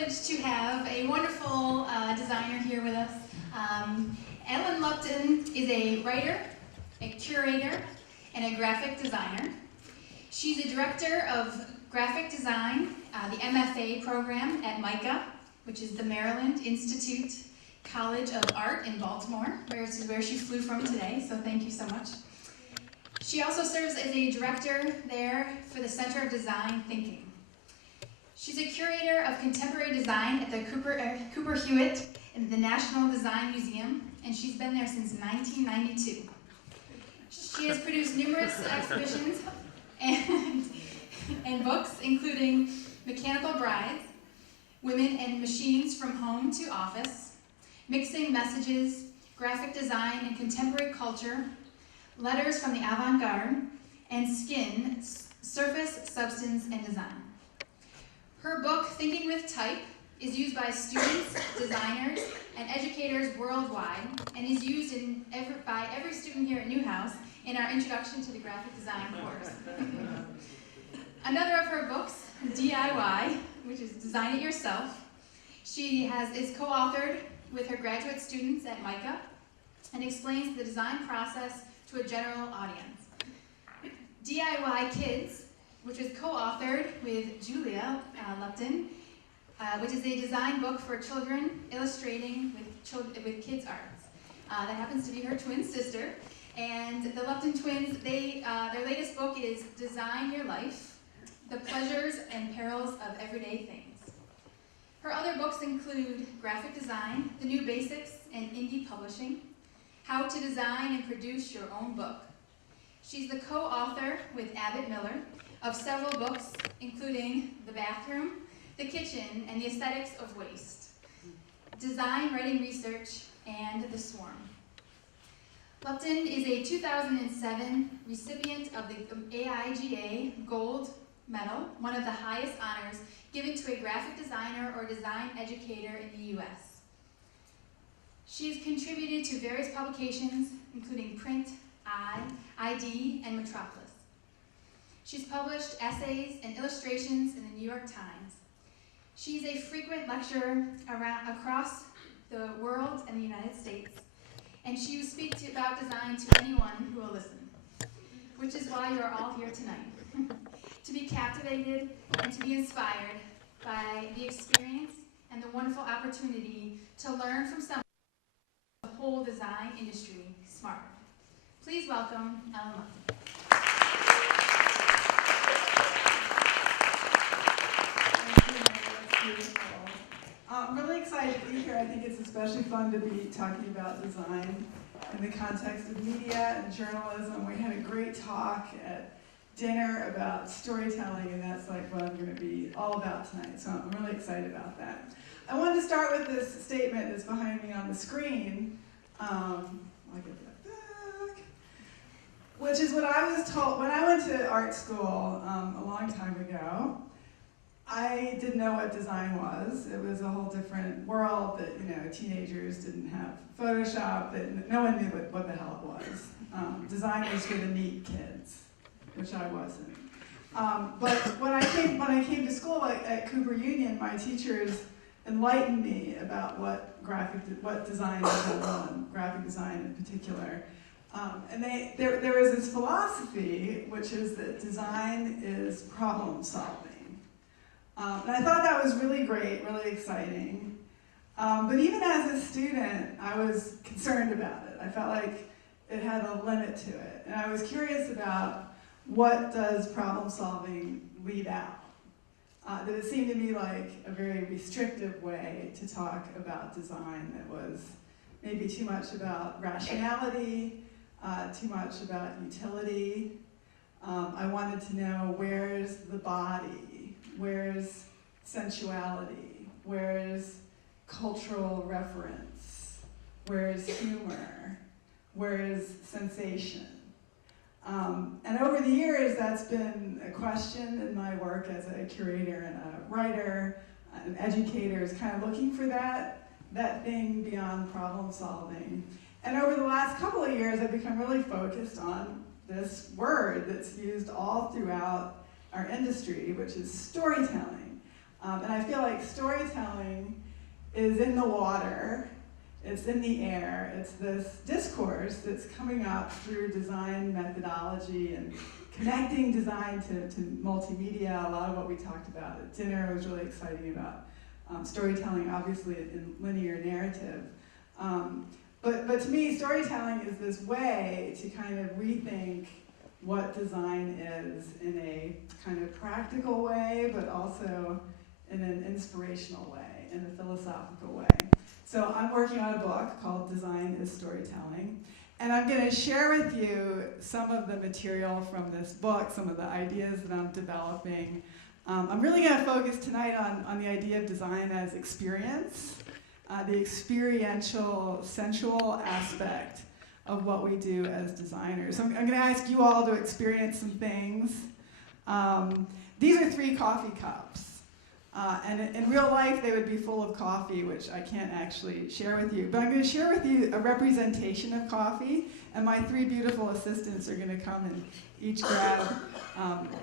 privilege to have a wonderful designer here with us. Ellen Upton is a writer, a curator, and a graphic designer. She's a director of graphic design, the MFA program at MICA, which is the Maryland Institute College of Art in Baltimore, where she flew from today, so thank you so much. She also serves as a director there for the Center of Design Thinking. She's a curator of contemporary design at the Cooper Hewitt in the National Design Museum, and she's been there since 1992. She has produced numerous exhibitions and books, including Mechanical Brides, Women and Machines from Home to Office, Mixing Messages, Graphic Design and Contemporary Culture, Letters from the Avant-Garde, and Skin, Surface, Substance, and Design. Her book, Thinking with Type, is used by students, designers, and educators worldwide, and is used by every student here at Newhouse in our Introduction to the Graphic Design course. Another of her books, DIY, which is Design It Yourself, she is co-authored with her graduate students at MICA and explains the design process to a general audience. DIY Kids, which is co-authored with Julia Upton, which is a design book for children illustrating with kids' arts. That happens to be her twin sister. And the Upton twins, their latest book is Design Your Life, The Pleasures and Perils of Everyday Things. Her other books include Graphic Design, The New Basics, and Indie Publishing, How to Design and Produce Your Own Book. She's the co-author with Abbott Miller of several books, including The Bathroom, The Kitchen, and the Aesthetics of Waste, Design Writing Research, and The Swarm. Upton is a 2007 recipient of the AIGA Gold Medal, one of the highest honors given to a graphic designer or design educator in the U.S. She has contributed to various publications, including Print, ID, and Metropolis. She's published essays and illustrations in the New York Times. She's a frequent lecturer across the world and the United States, and she will speak about design to anyone who will listen, which is why you're all here tonight, to be captivated and to be inspired by the experience and the wonderful opportunity to learn from someone the whole design industry smarter. Please welcome Ellen Upton. I'm really excited to be here. I think it's especially fun to be talking about design in the context of media and journalism. We had a great talk at dinner about storytelling, and that's like what I'm going to be all about tonight, so I'm really excited about that. I wanted to start with this statement that's behind me on the screen. I'll get that back. Which is what I was told when I went to art school a long time ago. I didn't know what design was. It was a whole different world that, teenagers didn't have Photoshop, that no one knew what the hell it was. Design was for the neat kids, which I wasn't. But when I came to school at Cooper Union, my teachers enlightened me about what design is, and graphic design in particular. And there was this philosophy, which is that design is problem solving. And I thought that was really great, really exciting. But even as a student, I was concerned about it. I felt like it had a limit to it. And I was curious about what does problem solving leave out? That it seemed to me like a very restrictive way to talk about design that was maybe too much about rationality, too much about utility. I wanted to know, where's the body? Where's sensuality? Where's cultural reference? Where's humor? Where's sensation? And over the years, that's been a question in my work as a curator and a writer, an educator, is kind of looking for that thing beyond problem solving. And over the last couple of years, I've become really focused on this word that's used all throughout our industry, which is storytelling. And I feel like storytelling is in the water, it's in the air, it's this discourse that's coming up through design methodology and connecting design to multimedia. A lot of what we talked about at dinner was really exciting about storytelling, obviously in linear narrative. But to me, storytelling is this way to kind of rethink what design is in a kind of practical way, but also in an inspirational way, in a philosophical way. So I'm working on a book called Design is Storytelling, and I'm going to share with you some of the material from this book, some of the ideas that I'm developing. I'm really going to focus tonight on the idea of design as experience, the experiential, sensual aspect of what we do as designers. So I'm going to ask you all to experience some things. These are 3 coffee cups. And in real life, they would be full of coffee, which I can't actually share with you. But I'm going to share with you a representation of coffee, and my 3 beautiful assistants are going to come and each grab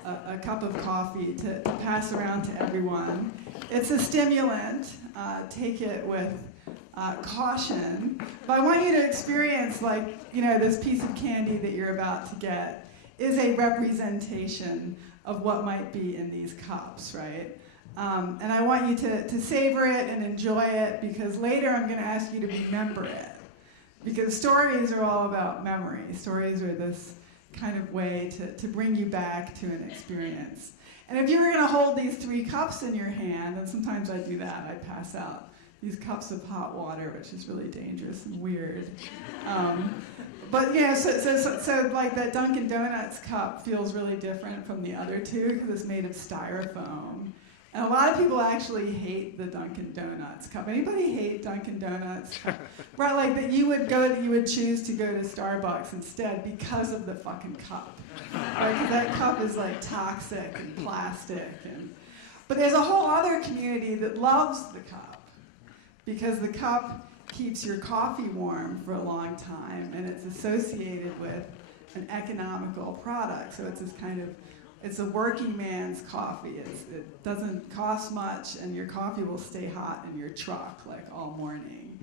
a cup of coffee to pass around to everyone. It's a stimulant. Take it with caution. But I want you to experience, like, you know, this piece of candy that you're about to get is a representation of what might be in these cups, right? And I want you to savor it and enjoy it, because later I'm going to ask you to remember it. Because stories are all about memory. Stories are this kind of way to bring you back to an experience. And if you were going to hold these 3 cups in your hand, and sometimes I do that, I pass out these cups of hot water, which is really dangerous and weird. But yeah, so like that Dunkin' Donuts cup feels really different from the other 2 because it's made of styrofoam. And a lot of people actually hate the Dunkin' Donuts cup. Anybody hate Dunkin' Donuts? Right, like that you would choose to go to Starbucks instead because of the fucking cup. Right, 'cause that cup is like toxic and plastic. But there's a whole other community that loves the cup, because the cup keeps your coffee warm for a long time, and it's associated with an economical product. So it's this kind of, it's a working man's coffee. It doesn't cost much, and your coffee will stay hot in your truck like all morning.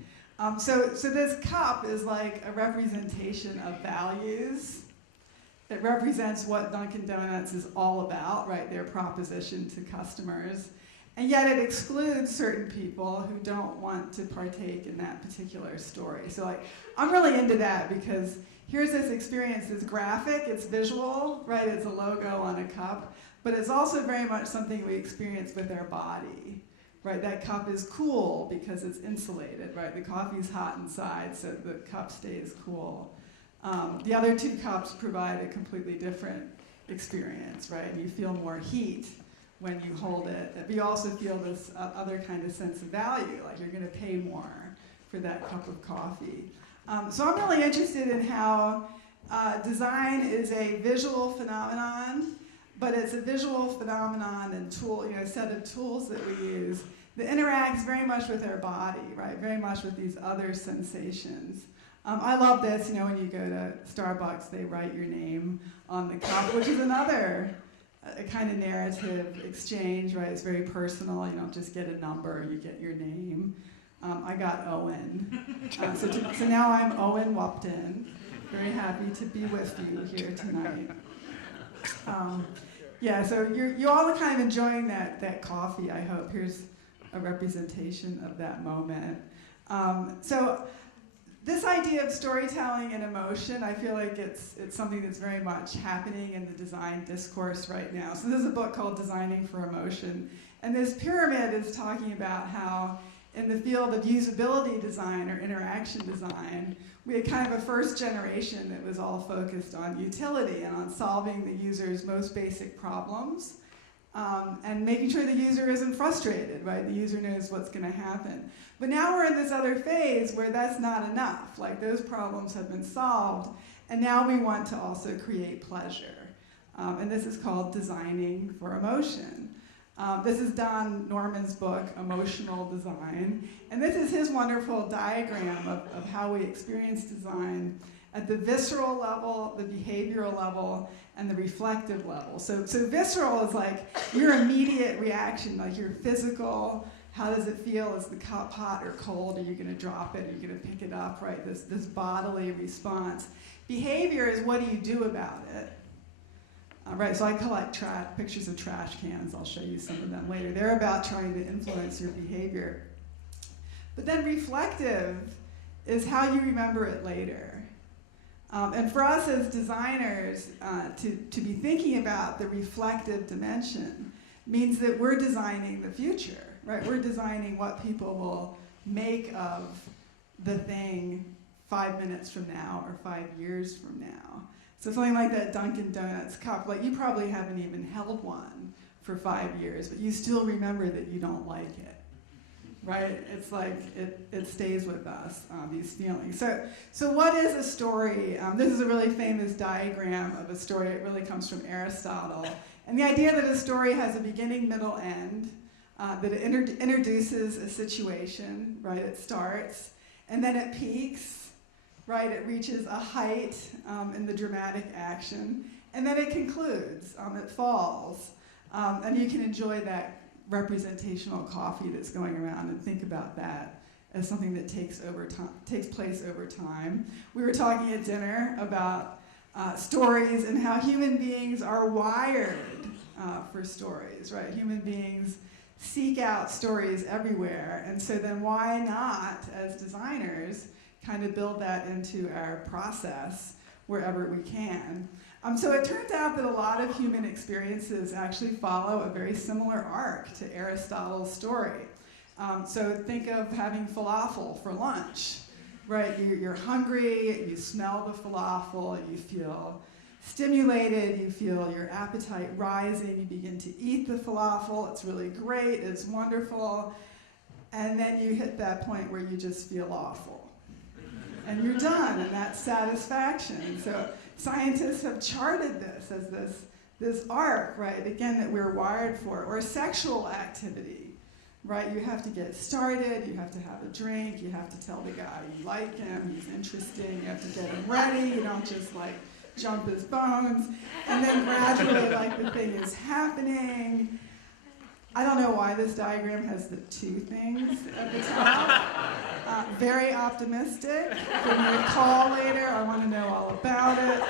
So this cup is like a representation of values. It represents what Dunkin' Donuts is all about, right? Their proposition to customers. And yet it excludes certain people who don't want to partake in that particular story. So like, I'm really into that, because here's this experience, it's graphic, it's visual, right? It's a logo on a cup, but it's also very much something we experience with our body, right? That cup is cool because it's insulated, right? The coffee's hot inside, so the cup stays cool. The other 2 cups provide a completely different experience, right? And you feel more heat when you hold it, but you also feel this other kind of sense of value, like you're going to pay more for that cup of coffee. So I'm really interested in how design is a visual phenomenon, but it's a visual phenomenon and tool, you know, a set of tools that we use that interacts very much with our body, right? Very much with these other sensations. I love this, you know, when you go to Starbucks, they write your name on the cup, which is another a kind of narrative exchange, right? It's very personal. You don't just get a number, you get your name. I got Owen. So now I'm Owen Upton. Very happy to be with you here tonight. Yeah, so you all are kind of enjoying that coffee, I hope. Here's a representation of that moment. So this idea of storytelling and emotion, I feel like it's something that's very much happening in the design discourse right now. So this is a book called Designing for Emotion. And this pyramid is talking about how in the field of usability design or interaction design, we had kind of a first generation that was all focused on utility and on solving the user's most basic problems and making sure the user isn't frustrated, right? The user knows what's going to happen. But now we're in this other phase where that's not enough. Like those problems have been solved, and now we want to also create pleasure. And this is called Designing for Emotion. This is Don Norman's book, Emotional Design. And this is his wonderful diagram of how we experience design at the visceral level, the behavioral level, and the reflective level. So visceral is like your immediate reaction, like your physical. How does it feel? Is the cup hot or cold? Are you going to drop it? Are you going to pick it up? Right? This bodily response. Behavior is what do you do about it? Right. So I collect pictures of trash cans. I'll show you some of them later. They're about trying to influence your behavior. But then reflective is how you remember it later. And for us as designers, to be thinking about the reflective dimension means that we're designing the future, right? We're designing what people will make of the thing 5 minutes from now or 5 years from now. So something like that Dunkin' Donuts cup, like you probably haven't even held one for 5 years, but you still remember that you don't like it. Right? It's like it stays with us, these feelings. So what is a story? This is a really famous diagram of a story. It really comes from Aristotle. And the idea that a story has a beginning, middle, end, that it introduces a situation, right? It starts, and then it peaks, right? It reaches a height in the dramatic action, and then it concludes, it falls. And you can enjoy that representational coffee that's going around and think about that as something that takes place over time. We were talking at dinner about stories and how human beings are wired for stories, right? Human beings seek out stories everywhere, and so then why not, as designers, kind of build that into our process wherever we can. So it turns out that a lot of human experiences actually follow a very similar arc to Aristotle's story. So think of having falafel for lunch, right? You're hungry, you smell the falafel, you feel stimulated, you feel your appetite rising, you begin to eat the falafel, it's really great, it's wonderful, and then you hit that point where you just feel awful. And you're done, and that's satisfaction. So scientists have charted this as this arc, right, again, that we're wired for. Or sexual activity, right? You have to get started, you have to have a drink, you have to tell the guy you like him, he's interesting, you have to get him ready, you don't just like jump his bones. And then gradually, like, the thing is happening. I don't know why this diagram has the two things at the top. Very optimistic. Give me a call later. I want to know all about it.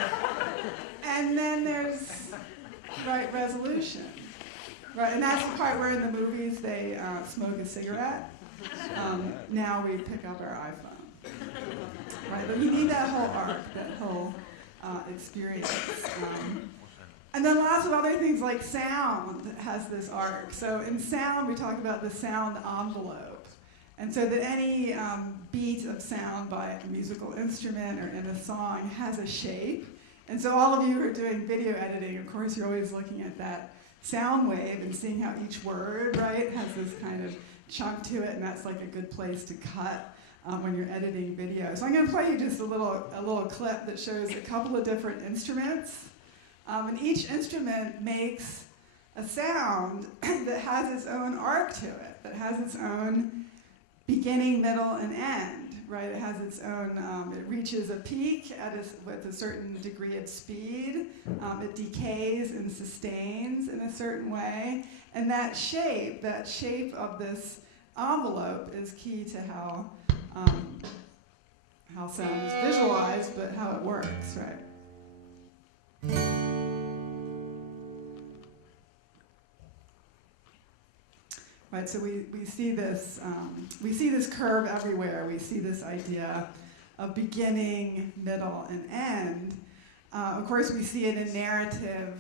And then there's, right, resolution. Right, and that's the part where in the movies they smoke a cigarette. Now we pick up our iPhone. Right, but you need that whole arc, that whole experience. And then lots of other things like sound has this arc. So in sound, we talk about the sound envelope. And so that any beat of sound by a musical instrument or in a song has a shape. And so all of you who are doing video editing, of course, you're always looking at that sound wave and seeing how each word, right, has this kind of chunk to it, and that's like a good place to cut when you're editing video. So I'm going to play you just a little clip that shows a couple of different instruments. And each instrument makes a sound that has its own arc to it, that has its own beginning, middle, and end, right? It has its own, it reaches a peak with a certain degree of speed. It decays and sustains in a certain way. And that shape of this envelope is key to how sound is visualized, but how it works, right? Right, so we see this curve everywhere. We see this idea of beginning, middle, and end. Of course, we see it in narrative,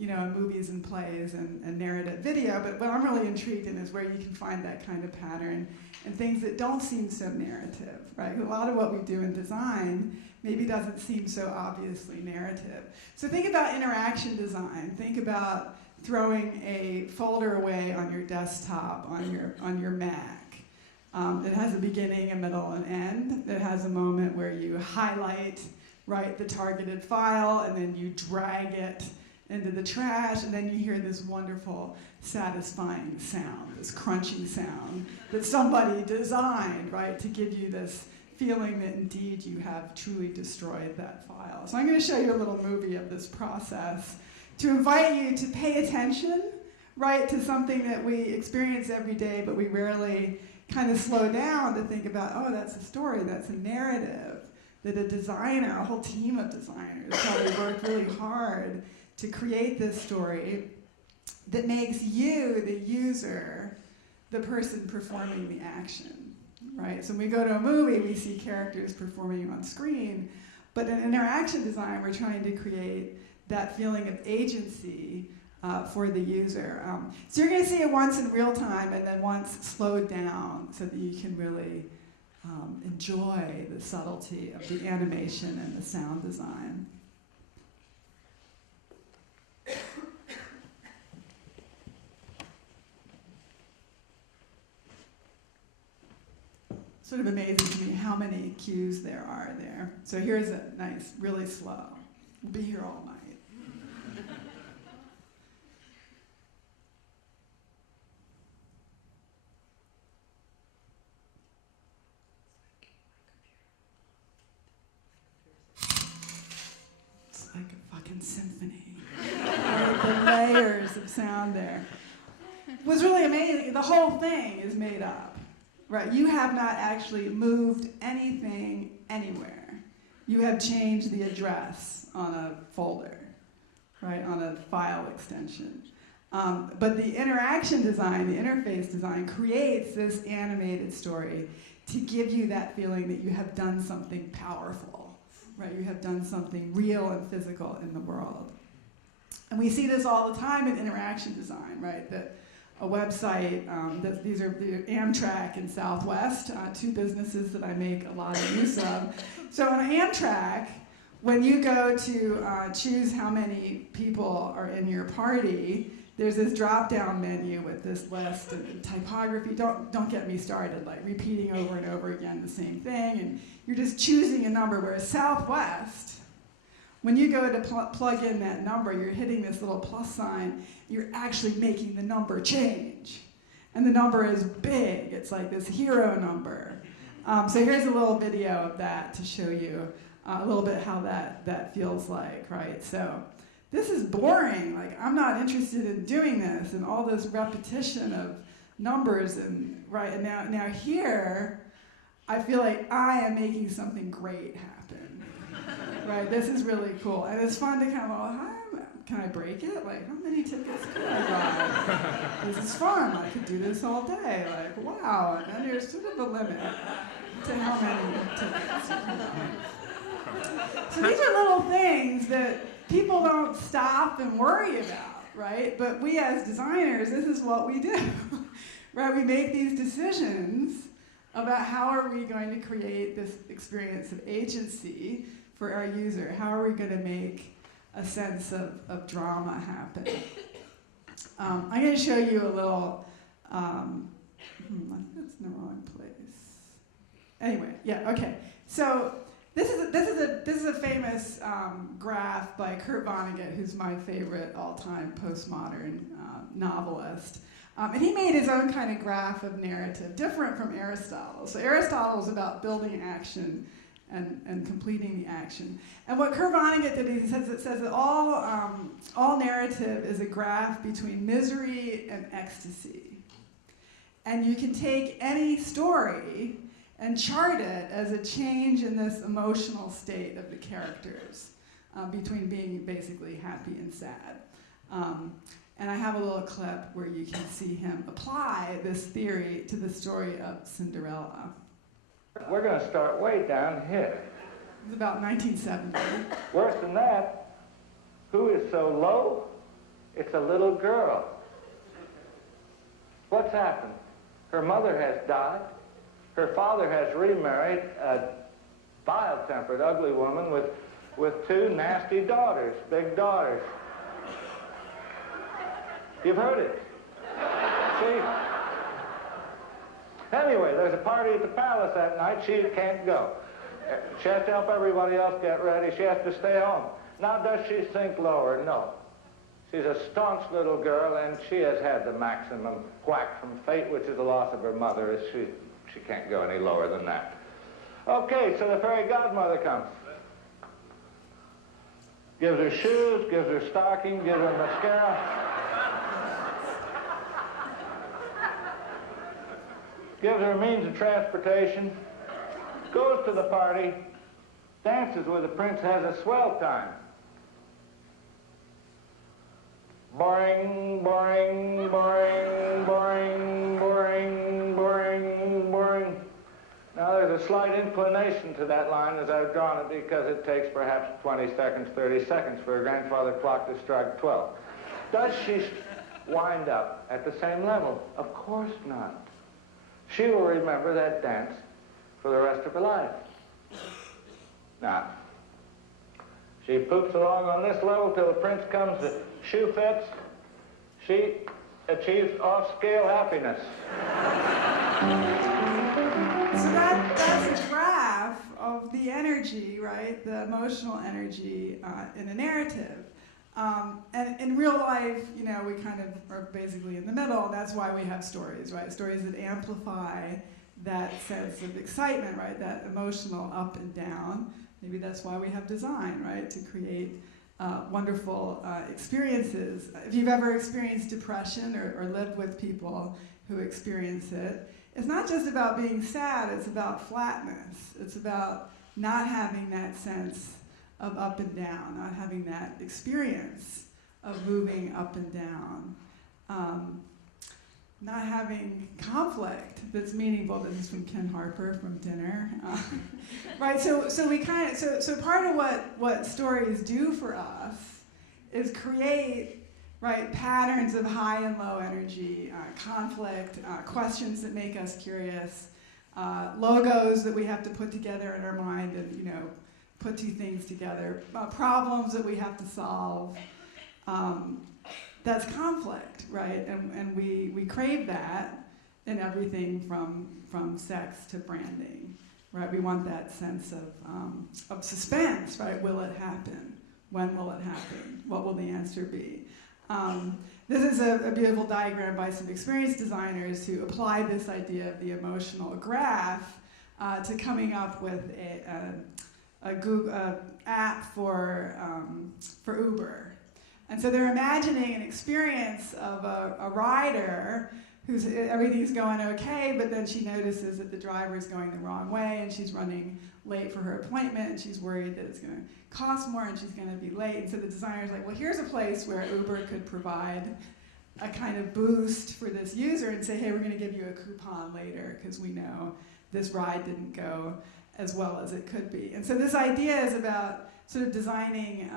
in movies and plays and narrative video. But what I'm really intrigued in is where you can find that kind of pattern in things that don't seem so narrative. Right, a lot of what we do in design maybe doesn't seem so obviously narrative. So think about interaction design. Think about throwing a folder away on your desktop, on your Mac. It has a beginning, a middle, and end. It has a moment where you highlight, right, the targeted file, and then you drag it into the trash, and then you hear this wonderful, satisfying sound, this crunching sound that somebody designed, right, to give you this feeling that indeed you have truly destroyed that file. So I'm going to show you a little movie of this process to invite you to pay attention, right, to something that we experience every day, but we rarely kind of slow down to think about, oh, that's a story, that's a narrative, that a designer, a whole team of designers probably worked really hard to create this story that makes you, the user, the person performing the action, right? So when we go to a movie, we see characters performing on screen, but in interaction design, we're trying to create that feeling of agency for the user. So you're gonna see it once in real time and then once slowed down so that you can really enjoy the subtlety of the animation and the sound design. Sort of amazing to me how many cues there are there. So here's a nice, really slow. We'll be here all night. It's like a fucking symphony. The layers of sound there. It was really amazing. The whole thing is made up. Right, you have not actually moved anything anywhere. You have changed the address on a folder, right, on a file extension. But the interaction design, the interface design, creates this animated story to give you that feeling that you have done something powerful, right? You have done something real and physical in the world. And we see this all the time in interaction design, right? That a website, these are the Amtrak and Southwest, two businesses that I make a lot of use of. So on Amtrak, when you go to choose how many people are in your party, there's this drop-down menu with this list and typography. Don't get me started, like repeating over and over again the same thing, and you're just choosing a number, whereas Southwest, when you go to plug in that number, you're hitting this little plus sign, you're actually making the number change. And the number is big, it's like this hero number. So here's a little video of that to show you a little bit how that feels like, right? So this is boring, like I'm not interested in doing this and all this repetition of numbers and, right, and now here, I feel like I am making something great happen. Right, this is really cool. And it's fun to kind of, can I break it? Like, how many tickets can I buy? This is fun, I could do this all day. Like, wow, and then there's sort of a limit to how many tickets you can buy. So these are little things that people don't stop and worry about, right? But we as designers, this is what we do, right? We make these decisions about how are we going to create this experience of agency for our user. How are we going to make a sense of drama happen? I'm going to show you a little, that's in the wrong place. Anyway, yeah, okay. So this is a famous graph by Kurt Vonnegut, who's my favorite all-time postmodern novelist. And he made his own kind of graph of narrative, different from Aristotle. So Aristotle is about building action and completing the action. And what Kurt Vonnegut did, he says that all narrative is a graph between misery and ecstasy. And you can take any story and chart it as a change in this emotional state of the characters between being basically happy and sad. And I have a little clip where you can see him apply this theory to the story of Cinderella. We're going to start way down here. It was about 1970. Worse than that, who is so low? It's a little girl. What's happened? Her mother has died. Her father has remarried a vile-tempered, ugly woman with two nasty daughters, big daughters. You've heard it. See? Anyway, there's a party at the palace that night. She can't go. She has to help everybody else get ready. She has to stay home. Now, does she sink lower? No. She's a staunch little girl, and she has had the maximum whack from fate, which is the loss of her mother. She can't go any lower than that. Okay, so the fairy godmother comes. Gives her shoes, gives her stocking, gives her mascara. Gives her means of transportation. Goes to the party. Dances with the prince, has a swell time. Boring, boring, boring, boring, boring, boring, boring. Now there's a slight inclination to that line as I've drawn it because it takes perhaps 20 seconds, 30 seconds for a grandfather clock to strike 12. Does she wind up at the same level? Of course not. She will remember that dance for the rest of her life. Now, she poops along on this level till the prince comes, the shoe fits. She achieves off-scale happiness. So that's a graph of the energy, right? The emotional energy in a narrative. And in real life, you know, we kind of are basically in the middle. That's why we have stories, right? Stories that amplify that sense of excitement, right? That emotional up and down. Maybe that's why we have design, right? To create wonderful experiences. If you've ever experienced depression or lived with people who experience it, it's not just about being sad, it's about flatness. It's about not having that sense of up and down, not having that experience of moving up and down. Not having conflict that's meaningful. This is from Ken Harper from dinner, right? So we kind of so part of what stories do for us is create, right, patterns of high and low energy, conflict, questions that make us curious, logos that we have to put together in our mind and, you know, put two things together, problems that we have to solve. That's conflict, right? And we crave that in everything from sex to branding, right? We want that sense of suspense, right? Will it happen? When will it happen? What will the answer be? This is a beautiful diagram by some experienced designers who apply this idea of the emotional graph to coming up with a Google app for Uber. And so they're imagining an experience of a rider who's everything's going okay, but then she notices that the driver is going the wrong way and she's running late for her appointment and she's worried that it's going to cost more and she's going to be late. And so the designer's like, well, here's a place where Uber could provide a kind of boost for this user and say, hey, we're going to give you a coupon later because we know this ride didn't go as well as it could be. And so this idea is about sort of designing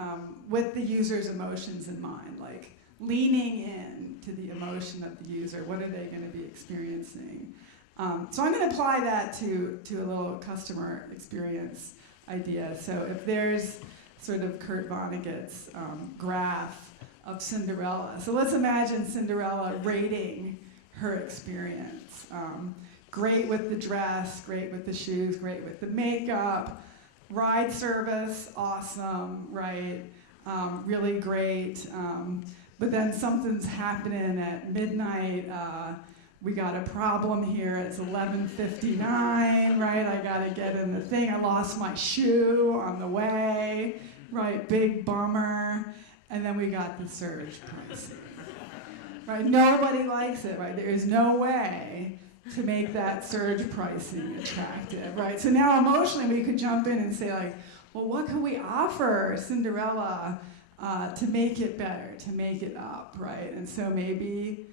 with the user's emotions in mind, like leaning in to the emotion of the user. What are they going to be experiencing? So I'm going to apply that to a little customer experience idea. So if there's sort of Kurt Vonnegut's graph of Cinderella. So let's imagine Cinderella rating her experience. Great with the dress, great with the shoes, great with the makeup, ride service, awesome, right? Really great. But then something's happening at midnight. We got a problem here. It's 11:59, right? I gotta get in the thing. I lost my shoe on the way, right? Big bummer. And then we got the surge pricing, right? Nobody likes it, right? There is no way to make that surge pricing attractive, right? So now emotionally we could jump in and say like, well, what can we offer Cinderella to make it better, to make it up, right? And so maybe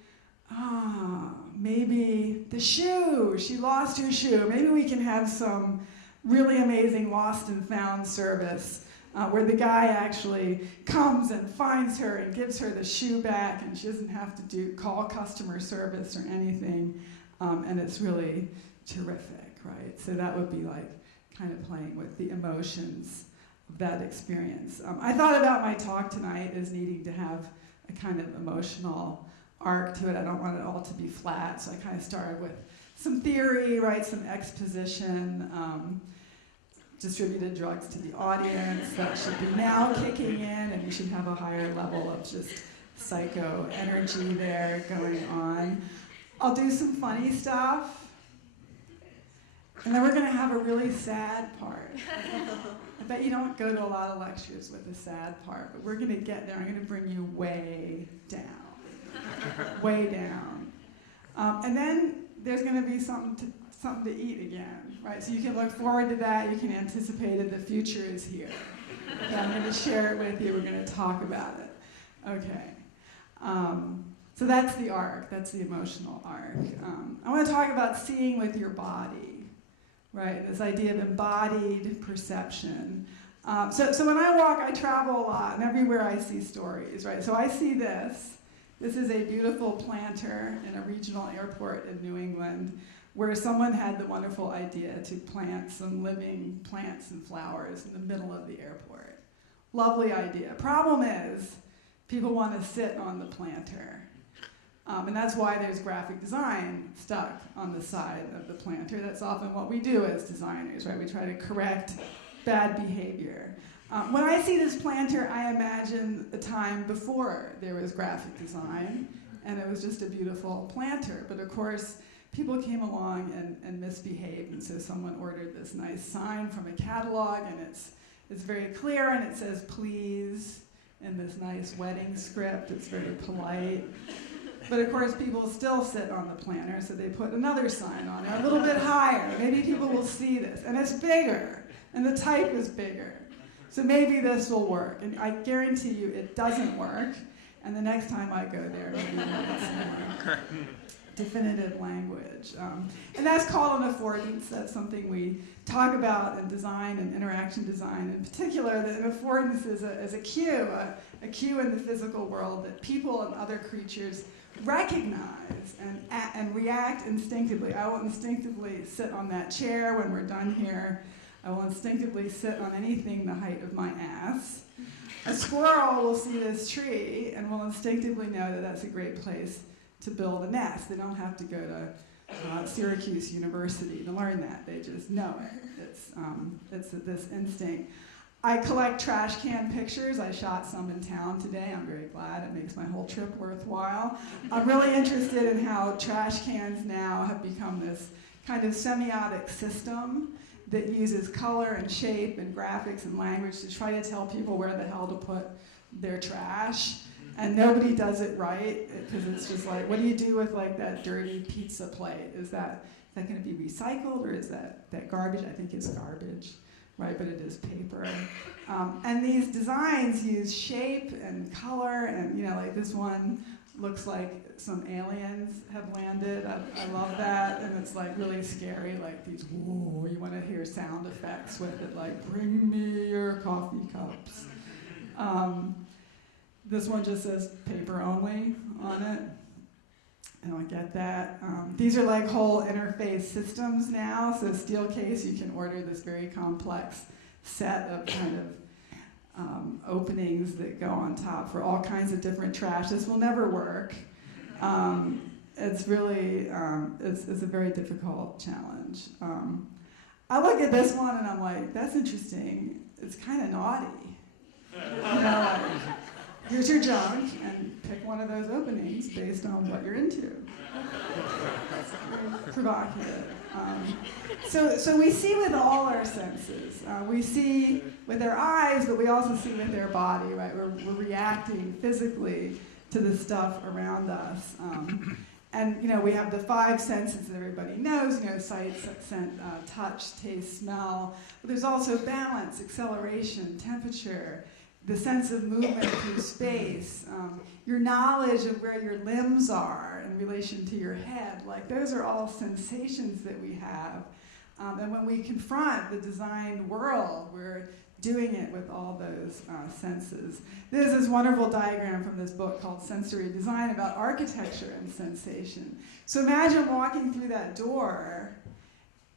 the shoe, she lost her shoe. Maybe we can have some really amazing lost and found service where the guy actually comes and finds her and gives her the shoe back and she doesn't have to call customer service or anything. And it's really terrific, right? So that would be like kind of playing with the emotions of that experience. I thought about my talk tonight as needing to have a kind of emotional arc to it. I don't want it all to be flat, so I kind of started with some theory, right? Some exposition, distributed drugs to the audience that should be now kicking in, and you should have a higher level of just psycho energy there going on. I'll do some funny stuff. And then we're going to have a really sad part. I bet you don't go to a lot of lectures with a sad part, but we're going to get there. I'm going to bring you way down. Way down. And then there's going to be something to eat again, right? So you can look forward to that. You can anticipate it. The future is here. Okay, I'm going to share it with you. We're going to talk about it. Okay. So that's the arc. That's the emotional arc. I want to talk about seeing with your body, right? This idea of embodied perception. So when I walk, I travel a lot, and everywhere I see stories, right? So I see this. This is a beautiful planter in a regional airport in New England where someone had the wonderful idea to plant some living plants and flowers in the middle of the airport. Lovely idea. Problem is, people want to sit on the planter. And that's why there's graphic design stuck on the side of the planter. That's often what we do as designers, right? We try to correct bad behavior. When I see this planter, I imagine a time before there was graphic design, and it was just a beautiful planter. But of course, people came along and misbehaved, and so someone ordered this nice sign from a catalog, and it's very clear, and it says please in this nice wedding script. It's very polite. But of course, people still sit on the planter, so they put another sign on it, a little bit higher. Maybe people will see this, and it's bigger, and the type is bigger. So maybe this will work, and I guarantee you it doesn't work, and the next time I go there, maybe it's more definitive language. And that's called an affordance. That's something we talk about in design and interaction design. In particular, that an affordance is a cue in the physical world that people and other creatures recognize and react instinctively. I will instinctively sit on that chair when we're done here. I will instinctively sit on anything the height of my ass. A squirrel will see this tree and will instinctively know that that's a great place to build a nest. They don't have to go to Syracuse University to learn that. They just know it. It's this instinct. I collect trash can pictures. I shot some in town today. I'm very glad. It makes my whole trip worthwhile. I'm really interested in how trash cans now have become this kind of semiotic system that uses color and shape and graphics and language to try to tell people where the hell to put their trash. And nobody does it right, because it's just like, what do you do with like that dirty pizza plate? Is that going to be recycled, or is that garbage? I think it's garbage, right? But it is paper. And these designs use shape and color, and like this one looks like some aliens have landed. I love that, and it's like really scary, like these, whoa, you want to hear sound effects with it, like bring me your coffee cups. This one just says paper only on it. I don't get that. These are like whole interface systems now. So Steelcase, you can order this very complex set of kind of openings that go on top for all kinds of different trash. This will never work. It's really, it's a very difficult challenge. I look at this one and I'm like, that's interesting. It's kind of naughty. Like, here's your junk, and pick one of those openings based on what you're into. That's very provocative. So we see with all our senses. We see with our eyes, but we also see with our body, right? We're reacting physically to the stuff around us. And we have the 5 senses that everybody knows, sight, scent, touch, taste, smell. But there's also balance, acceleration, temperature, the sense of movement through space, your knowledge of where your limbs are in relation to your head. Like, those are all sensations that we have. And when we confront the designed world, we're doing it with all those senses. There's this wonderful diagram from this book called Sensory Design about architecture and sensation. So imagine walking through that door,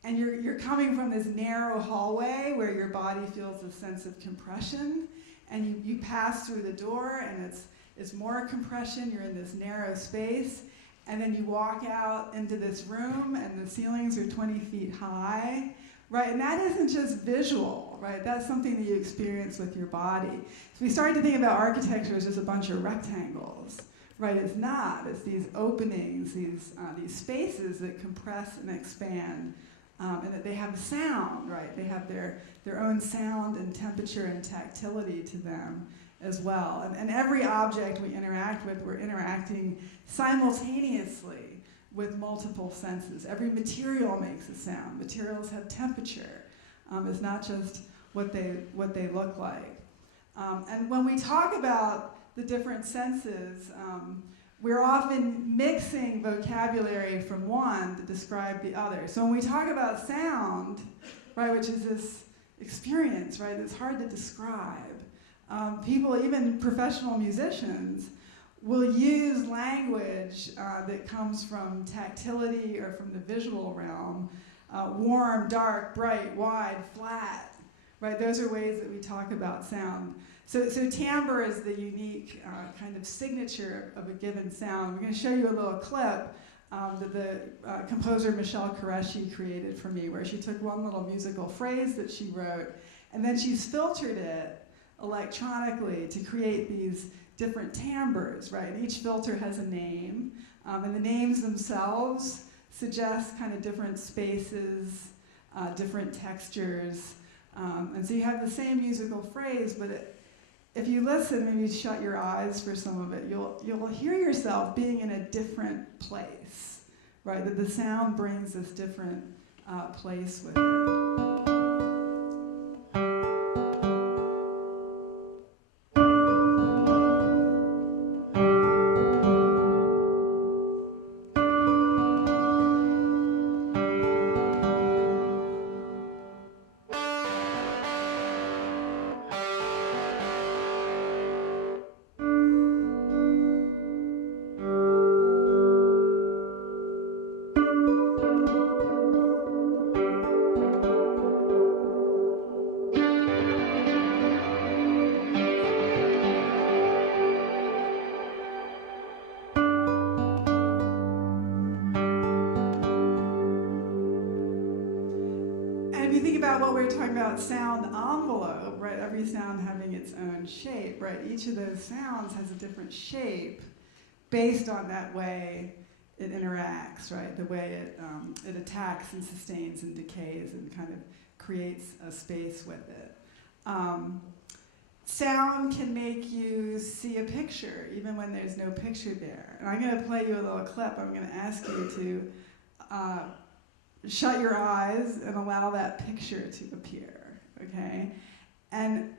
and you're coming from this narrow hallway where your body feels a sense of compression, and you pass through the door, and it's more compression. You're in this narrow space, and then you walk out into this room, and the ceilings are 20 feet high, right? And that isn't just visual, right? That's something that you experience with your body. So we started to think about architecture as just a bunch of rectangles, right? It's not. It's these openings, these spaces that compress and expand and that they have a sound, right? They have their own sound and temperature and tactility to them as well. And every object we interact with, we're interacting simultaneously with multiple senses. Every material makes a sound. Materials have temperature. It's not just what they look like. And when we talk about the different senses, we're often mixing vocabulary from one to describe the other. So when we talk about sound, right, which is this experience, right, that's hard to describe, people, even professional musicians, will use language that comes from tactility or from the visual realm, warm, dark, bright, wide, flat, right? Those are ways that we talk about sound. So timbre is the unique kind of signature of a given sound. We're going to show you a little clip that the composer Michelle Qureshi created for me, where she took one little musical phrase that she wrote, and then she's filtered it electronically to create these different timbres, right? And each filter has a name, and the names themselves suggest kind of different spaces, different textures, and so you have the same musical phrase, but if you listen, maybe shut your eyes for some of it, you'll hear yourself being in a different place, right? That the sound brings this different place with it. What we were talking about, sound envelope, right? Every sound having its own shape, right? Each of those sounds has a different shape based on that way it interacts, right? The way it attacks and sustains and decays and kind of creates a space with it. Sound can make you see a picture, even when there's no picture there. And I'm going to play you a little clip. I'm going to ask you to shut your eyes and allow that picture to appear, okay? And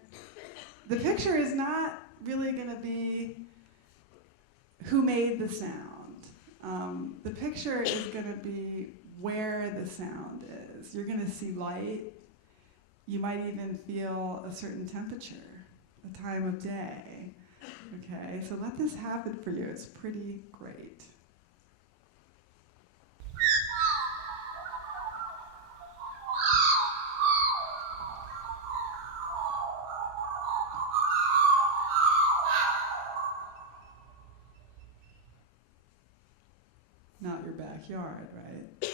the picture is not really going to be who made the sound. The picture is going to be where the sound is. You're going to see light. You might even feel a certain temperature, a time of day, okay? So let this happen for you. It's pretty great. Not your backyard, right?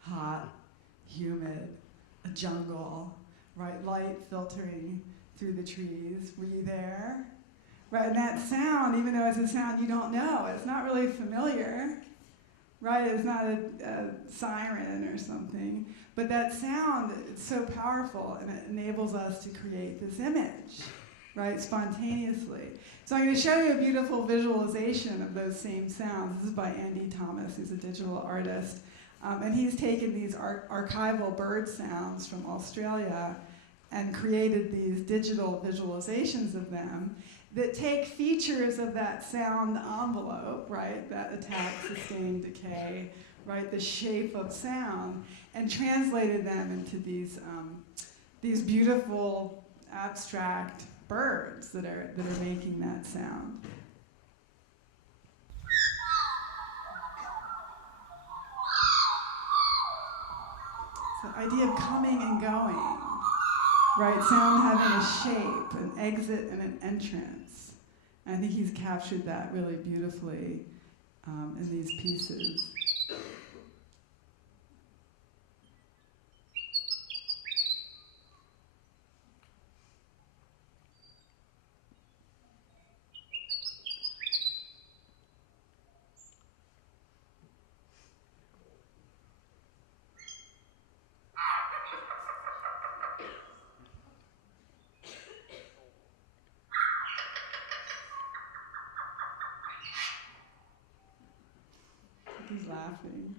Hot, humid, a jungle, right? Light filtering through the trees. Were you there? Right, and that sound, even though it's a sound you don't know, it's not really familiar, right? It's not a siren or something, but that sound, it's so powerful, and it enables us to create this image, right, spontaneously. So I'm going to show you a beautiful visualization of those same sounds. This is by Andy Thomas, who's a digital artist. And he's taken these archival bird sounds from Australia and created these digital visualizations of them that take features of that sound envelope, right, that attack, sustain, decay, right, the shape of sound, and translated them into these beautiful, abstract birds that are making that sound. So the idea of coming and going, right? Sound having a shape, an exit and an entrance. And I think he's captured that really beautifully in these pieces. Who's laughing?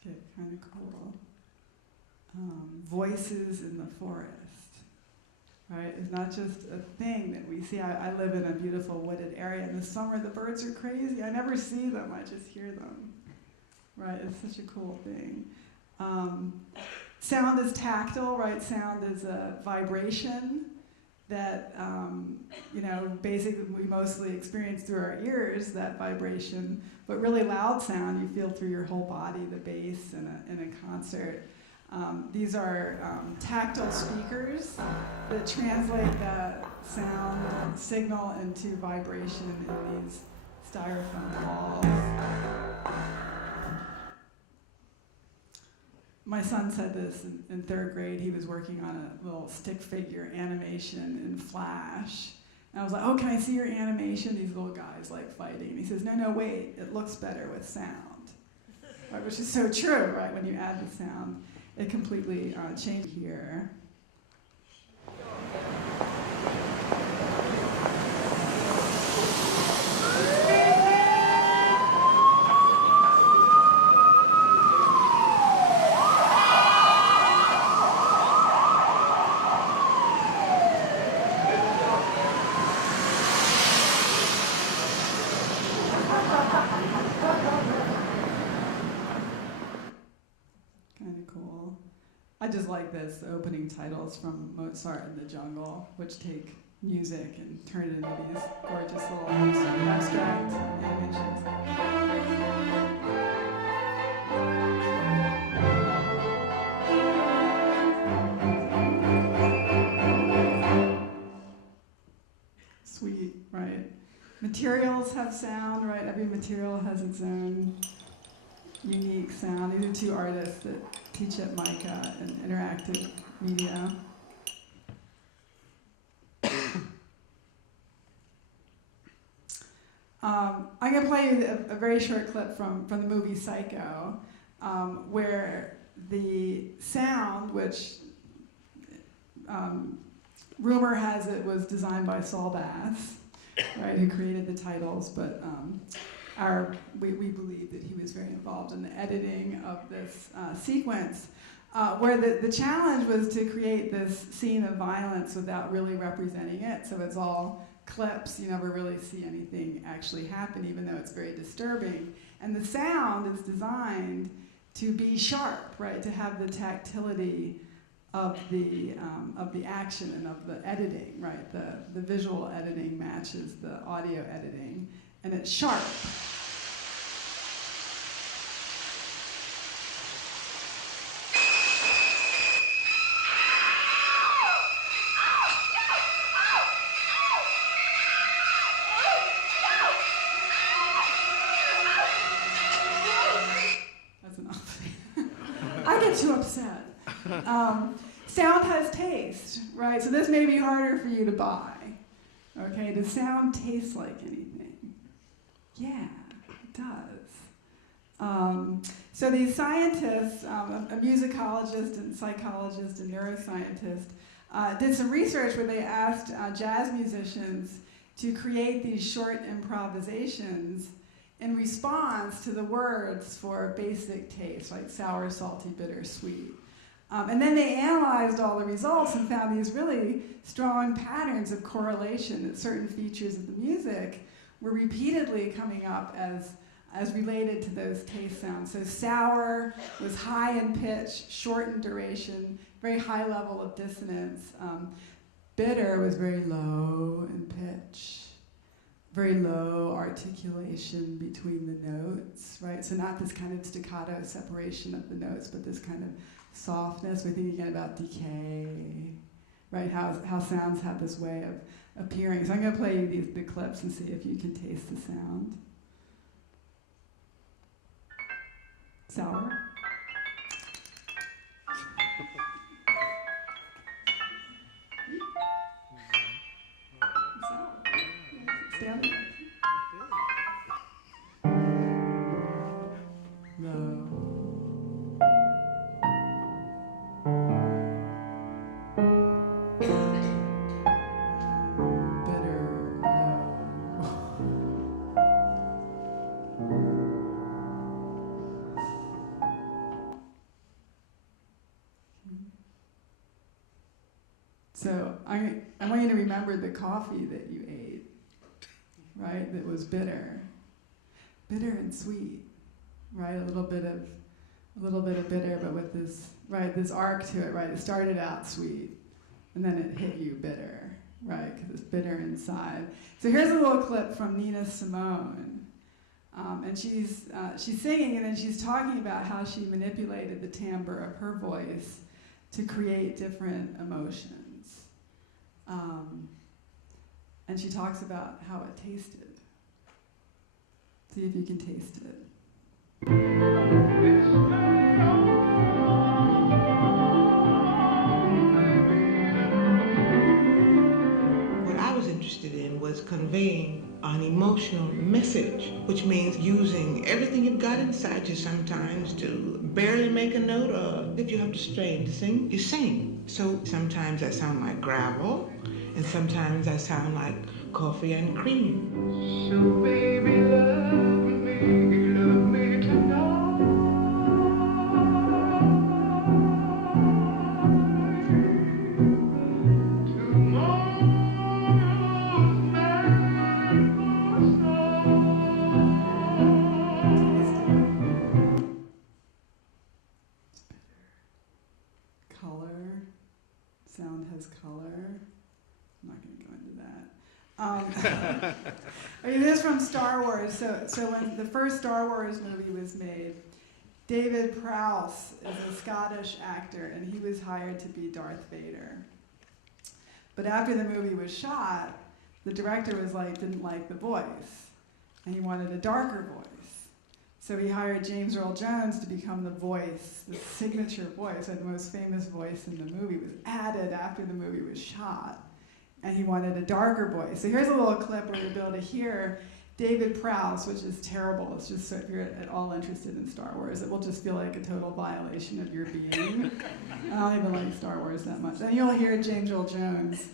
Okay, kind of cool. Voices in the forest, right? It's not just a thing that we see. I live in a beautiful wooded area. In the summer, the birds are crazy. I never see them, I just hear them, right? It's such a cool thing. Sound is tactile, right? Sound is a vibration that, basically we mostly experience through our ears, that vibration, but really loud sound you feel through your whole body, the bass in a concert. These are tactile speakers that translate the sound signal into vibration in these styrofoam walls. My son said this in third grade. He was working on a little stick figure animation in Flash. And I was like, oh, can I see your animation? These little guys like fighting. And he says, no, wait, it looks better with sound. Right, which is so true, right? When you add the sound, it completely changed here. I just like this, the opening titles from Mozart and the Jungle, which take music and turn it into these gorgeous little abstract animations. Sweet, right? Materials have sound, right? Every material has its own unique sound. These are two artists that teach at MICA in interactive media. I'm going to play you a very short clip from the movie Psycho, where the sound, which rumor has it was designed by Saul Bass, right, who created the titles, but we believe that he was very involved in the editing of this sequence, where the challenge was to create this scene of violence without really representing it. So it's all clips. You never really see anything actually happen, even though it's very disturbing. And the sound is designed to be sharp, right? To have the tactility of the action and of the editing, right? The visual editing matches the audio editing, and it's sharp. That's enough. I get too upset. Sound has taste, right? So this may be harder for you to buy. Okay, does sound taste like anything? Yeah, it does. So these scientists, a musicologist and psychologist and neuroscientist, did some research where they asked jazz musicians to create these short improvisations in response to the words for basic tastes, like sour, salty, bitter, sweet. And then they analyzed all the results and found these really strong patterns of correlation, that certain features of the music were repeatedly coming up as related to those taste sounds. So sour was high in pitch, short in duration, very high level of dissonance. Bitter was very low in pitch, very low articulation between the notes, right? So not this kind of staccato separation of the notes, but this kind of softness. We're thinking again about decay, right? How sounds have this way of appearing. So I'm going to play you the clips and see if you can taste the sound. Sour. Sour. Stand. Low. So I want you to remember the coffee that you ate, right? That was bitter and sweet, right? A little bit of bitter, but with this, right, this arc to it, right? It started out sweet, and then it hit you bitter, right? Because it's bitter inside. So here's a little clip from Nina Simone, and she's singing, and then she's talking about how she manipulated the timbre of her voice to create different emotions. And she talks about how it tasted. See if you can taste it. What I was interested in was conveying an emotional message, which means using everything you've got inside you sometimes to barely make a note, or if you have to strain to sing, you sing. So sometimes I sound like gravel, and sometimes I sound like coffee and cream. So baby, love me tonight. Tomorrow's mine for Color. Sound has color. I'm not going to go into that. Okay, this is from Star Wars. So when the first Star Wars movie was made, David Prowse is a Scottish actor, and he was hired to be Darth Vader. But after the movie was shot, the director didn't like the voice, and he wanted a darker voice. So he hired James Earl Jones to become the voice, the signature voice, the most famous voice in the movie, was added after the movie was shot. And he wanted a darker voice. So here's a little clip where you'll be able to hear David Prowse, which is terrible. It's just so if you're at all interested in Star Wars, it will just feel like a total violation of your being. I don't even like Star Wars that much. And you'll hear James Earl Jones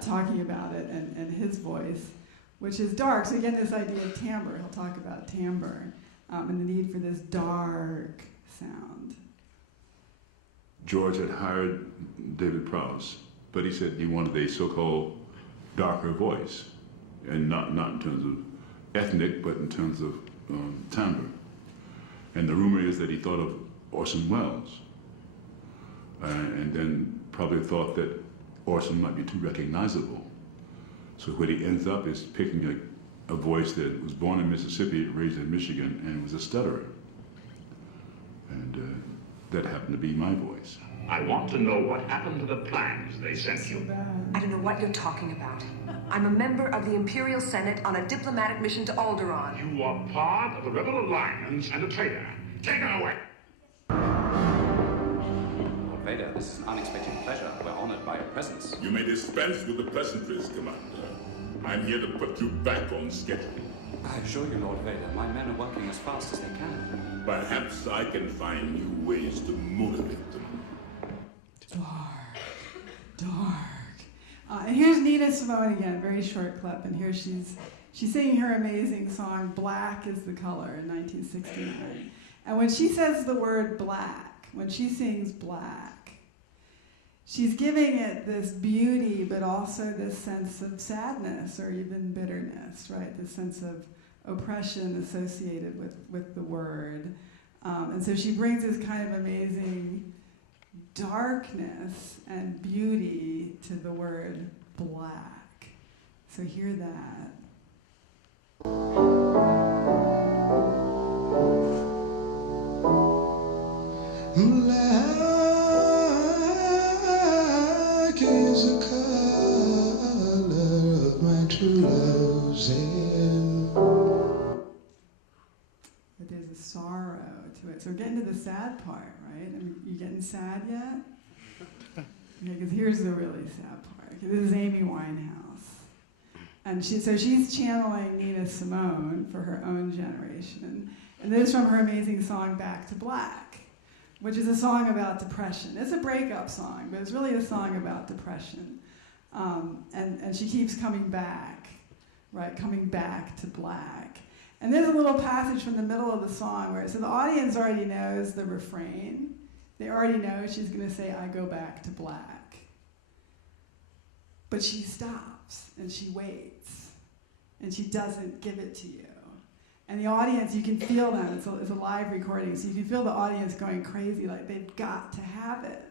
talking about it and his voice, which is dark. So again, this idea of timbre, he'll talk about timbre and the need for this dark sound. George had hired David Prowse, but he said he wanted a so-called darker voice, and not in terms of ethnic, but in terms of timbre. And the rumor is that he thought of Orson Welles, and then probably thought that Orson might be too recognizable. So what he ends up is picking a voice that was born in Mississippi, raised in Michigan, and was a stutterer. And that happened to be my voice. I want to know what happened to the plans they sent you. I don't know what you're talking about. I'm a member of the Imperial Senate on a diplomatic mission to Alderaan. You are part of the Rebel Alliance and a traitor. Take her away. Lord Vader, this is an unexpected pleasure. We're honored by your presence. You may dispense with the pleasantries, Commander. I'm here to put you back on schedule. I assure you, Lord Vader, my men are working as fast as they can. Perhaps I can find new ways to motivate them. Dark. And here's Nina Simone again, very short clip, and here she's singing her amazing song, Black is the Color, in 1969. And when she says the word black, when she sings black, she's giving it this beauty, but also this sense of sadness or even bitterness, right? This sense of oppression associated with the word. And so she brings this kind of amazing darkness and beauty to the word black. So hear that. Black is the color of my true love's hand. But there's a sorrow to it. So we're getting to the sad part, right? I mean, you getting sad yet? Okay, because here's the really sad part. Okay, this is Amy Winehouse. And she's channeling Nina Simone for her own generation. And this is from her amazing song, Back to Black, which is a song about depression. It's a breakup song, but it's really a song about depression. And she keeps coming back, right? Coming back to black. And there's a little passage from the middle of the song where so the audience already knows the refrain. They already know she's going to say, I go back to black. but she stops and she waits and she doesn't give it to you. And the audience, you can feel them, it's a live recording, so you can feel the audience going crazy, like they've got to have it.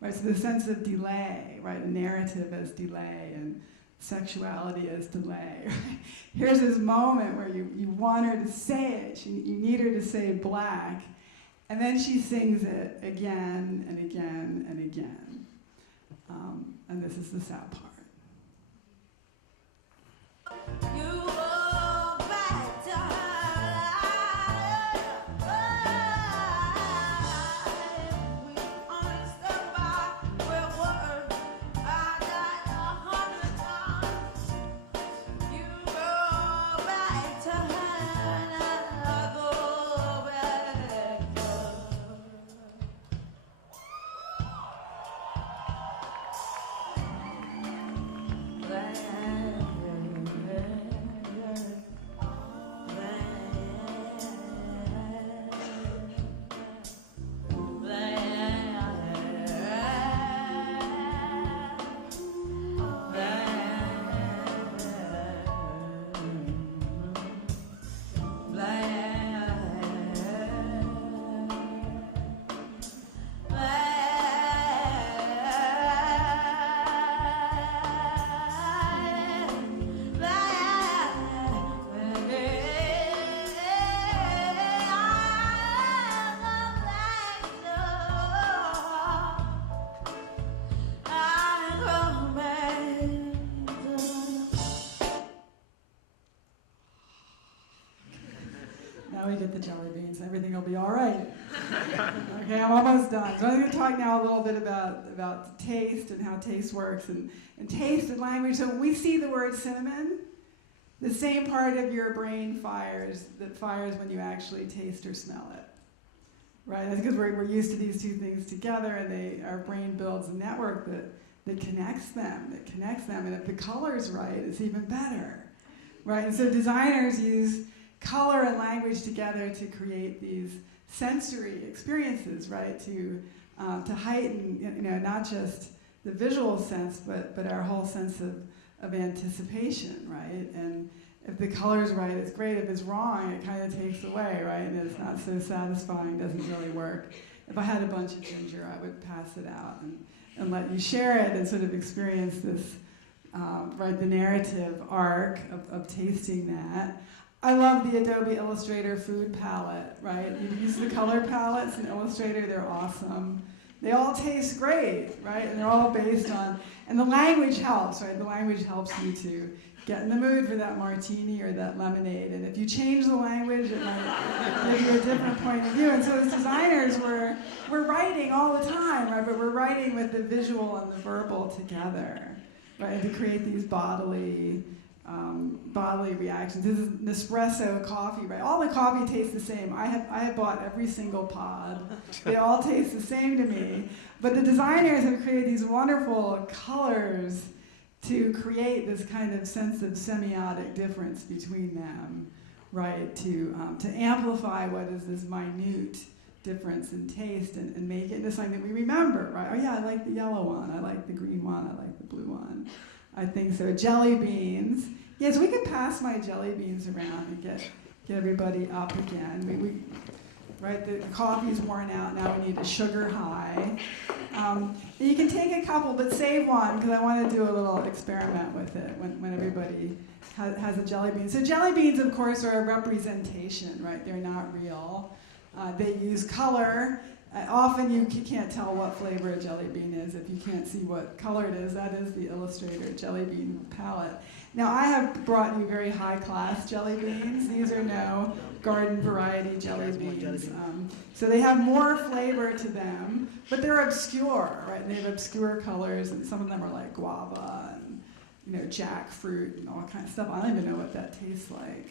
Right, so the sense of delay, right, narrative as delay and sexuality as delay. Right? Here's this moment where you want her to say it, you need her to say black, and then she sings it again and again and again. And this is the sad part. You go back to her life. We only stuck by with words. I got 100 times. You go back to her and I go back to her. Now we get the jelly beans. Everything will be all right. Okay, I'm almost done. So I'm going to talk now a little bit about taste and how taste works and taste and language. So when we see the word cinnamon, the same part of your brain fires when you actually taste or smell it. Right? That's because we're used to these two things together, and our brain builds a network that connects them. And if the color's right, it's even better. Right? And so designers use color and language together to create these sensory experiences, right? To heighten, not just the visual sense, but our whole sense of anticipation, right? And if the color's right, it's great. If it's wrong, it kind of takes away, right? And it's not so satisfying, doesn't really work. If I had a bunch of ginger, I would pass it out and let you share it and sort of experience this, right, the narrative arc of tasting that. I love the Adobe Illustrator food palette, right? You use the color palettes in Illustrator, they're awesome. They all taste great, right? And they're all based on, and the language helps, right? The language helps you to get in the mood for that martini or that lemonade. And if you change the language, it might give you a different point of view. And so as designers, we're writing all the time, right? But we're writing with the visual and the verbal together, right? And to create these bodily reactions. This is Nespresso coffee, right? All the coffee tastes the same. I have bought every single pod. They all taste the same to me. But the designers have created these wonderful colors to create this kind of sense of semiotic difference between them, right? To amplify what is this minute difference in taste and make it into something that we remember, right? Oh yeah, I like the yellow one. I like the green one. I like the blue one. I think so. Jelly beans. Yes, we could pass my jelly beans around and get everybody up again. Right, the coffee's worn out, now we need a sugar high. You can take a couple, but save one, because I want to do a little experiment with it when everybody has a jelly bean. So jelly beans, of course, are a representation, right? They're not real. They use color. Often you can't tell what flavor a jelly bean is if you can't see what color it is. That is the Illustrator jelly bean palette. Now I have brought you very high-class jelly beans. These are no garden variety jelly beans. So they have more flavor to them, but they're obscure, right? They have obscure colors, and some of them are like guava and jackfruit and all kinds of stuff. I don't even know what that tastes like.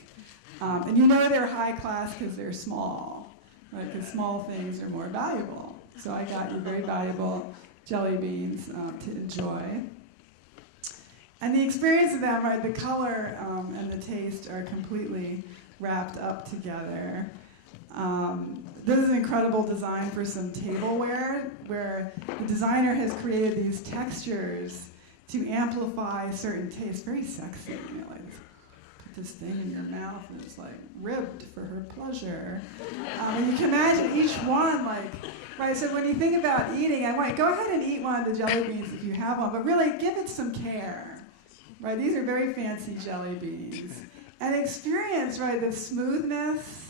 And you know they're high-class because they're small. Right, because small things are more valuable. So I got you very valuable jelly beans to enjoy. And the experience of them, right, the color and the taste are completely wrapped up together. This is an incredible design for some tableware, where the designer has created these textures to amplify certain tastes. Very sexy, like put this thing in your mouth and it's like ribbed for her pleasure. And you can imagine each one, right, so when you think about eating, I want, go ahead and eat one of the jelly beans if you have one, but really give it some care, right? These are very fancy jelly beans. And experience, right, the smoothness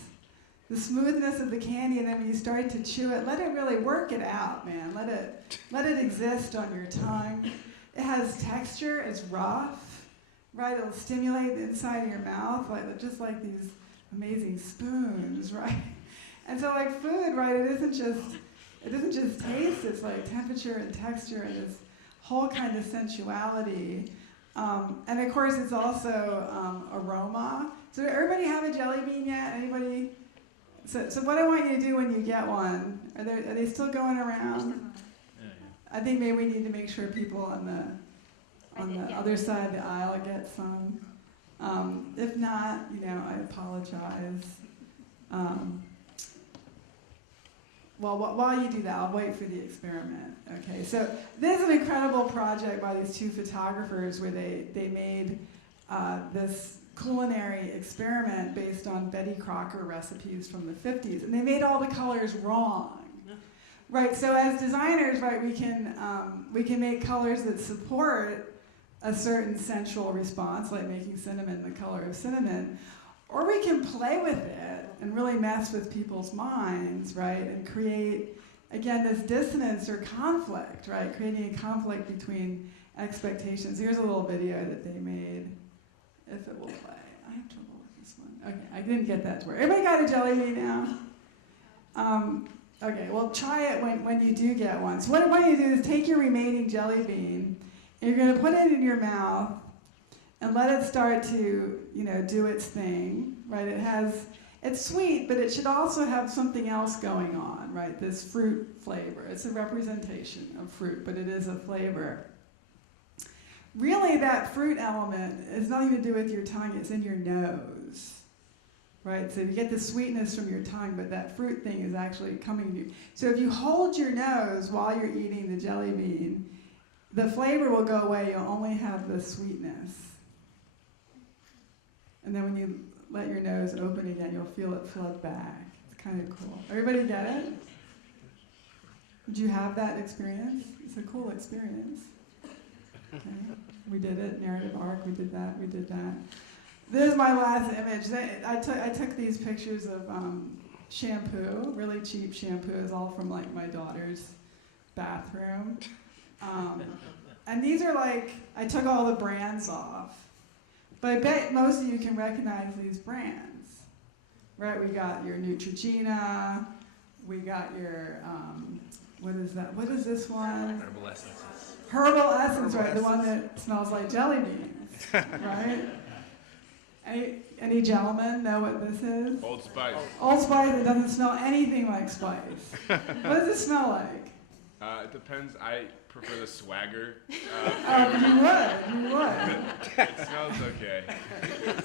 of the candy, and then when you start to chew it, let it really work it out, man. Let it exist on your tongue. It has texture, it's rough, right? It'll stimulate the inside of your mouth, just like these amazing spoons, right? And so like food, right, it doesn't just taste, it's like temperature and texture and this whole kind of sensuality. And of course it's also aroma. So did everybody have a jelly bean yet? Anybody? So what I want you to do when you get one, are they still going around? I think maybe we need to make sure people on the other side of the aisle get some. If not, I apologize. Well, while you do that, I'll wait for the experiment. Okay, so this is an incredible project by these two photographers where they made this culinary experiment based on Betty Crocker recipes from the 50s, and they made all the colors wrong. Right, so as designers, right, we can make colors that support a certain sensual response, like making cinnamon the color of cinnamon, or we can play with it and really mess with people's minds, right, and create, again, this dissonance or conflict, right, creating a conflict between expectations. Here's a little video that they made, if it will play. I have trouble with this one. Okay, I didn't get that to work. Everybody got a jelly bean now? Okay, well, try it when you do get one. So what I want you to do is take your remaining jelly bean, and you're going to put it in your mouth and let it start to, do its thing, right? It's sweet, but it should also have something else going on, right? This fruit flavor. It's a representation of fruit, but it is a flavor. Really, that fruit element has nothing to do with your tongue. It's in your nose. Right, so you get the sweetness from your tongue, but that fruit thing is actually coming to you. So if you hold your nose while you're eating the jelly bean, the flavor will go away. You'll only have the sweetness. And then when you let your nose open again, you'll feel it flood back. It's kind of cool. Everybody get it? Did you have that experience? It's a cool experience. Okay. We did it, narrative arc, we did that. This is my last image. I took these pictures of shampoo, really cheap shampoo. It's all from like my daughter's bathroom. And these are I took all the brands off. But I bet most of you can recognize these brands. Right, we got your Neutrogena, we got your, what is that? What is this one? Herbal Essences. Herbal Essence, right, the one that smells like jelly beans, right? Any gentlemen know what this is? Old Spice. Old Spice, it doesn't smell anything like spice. What does it smell like? It depends. I prefer the Swagger. You would. It smells okay.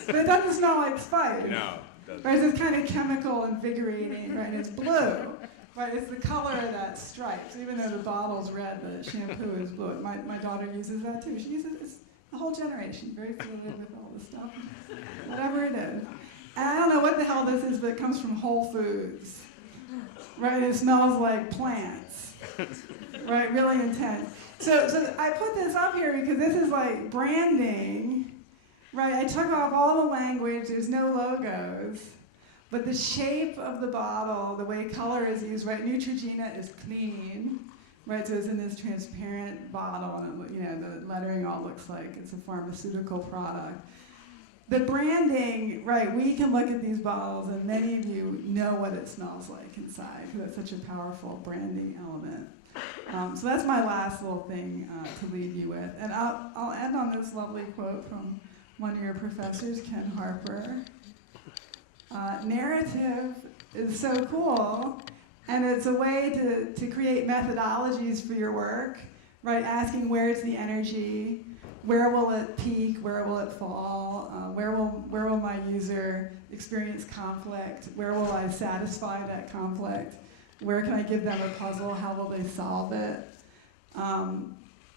But it doesn't smell like spice. No, it doesn't. Right, it's kind of chemical, invigorating, right? And it's blue. Right, it's the color of that stripe. So even though the bottle's red, the shampoo is blue. My daughter uses that too. She uses it. The whole generation, very familiar with all this stuff, whatever it is. And I don't know what the hell this is, but it comes from Whole Foods, right? It smells like plants, right? Really intense. So I put this up here because this is like branding, right? I took off all the language. There's no logos, but the shape of the bottle, the way color is used, right? Neutrogena is clean. Right, so it's in this transparent bottle, and the lettering all looks like it's a pharmaceutical product. The branding, right, we can look at these bottles, and many of you know what it smells like inside, because it's such a powerful branding element. So that's my last little thing to leave you with. And I'll end on this lovely quote from one of your professors, Ken Harper. Narrative is so cool. And it's a way to create methodologies for your work, right? Asking where's the energy, where will it peak, where will it fall, where will my user experience conflict, where will I satisfy that conflict, where can I give them a puzzle, how will they solve it?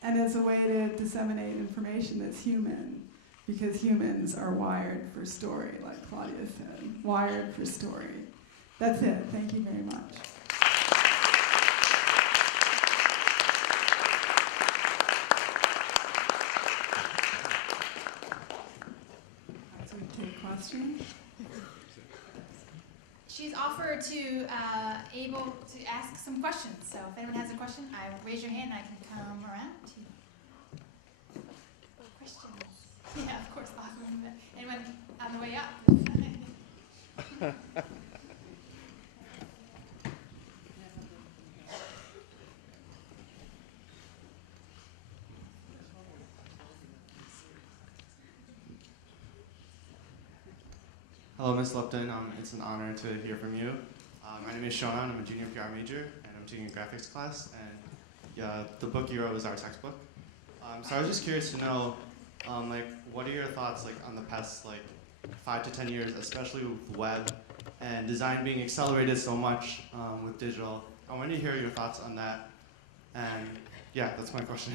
And it's a way to disseminate information that's human, because humans are wired for story, like Claudia said, wired for story. That's it. Thank you very much. So we take a question. She's offered to able to ask some questions. So if anyone has a question, raise your hand and I can come around to you. Questions? Yeah, of course. Anyone on the way up? Hello, Ms. Upton. It's an honor to hear from you. My name is Shona, and I'm a junior PR major, and I'm taking a graphics class. And yeah, the book you wrote was our textbook. So I was just curious to know, what are your thoughts on the past 5 to 10 years, especially with web and design being accelerated so much with digital? I wanted to hear your thoughts on that. And yeah, that's my question.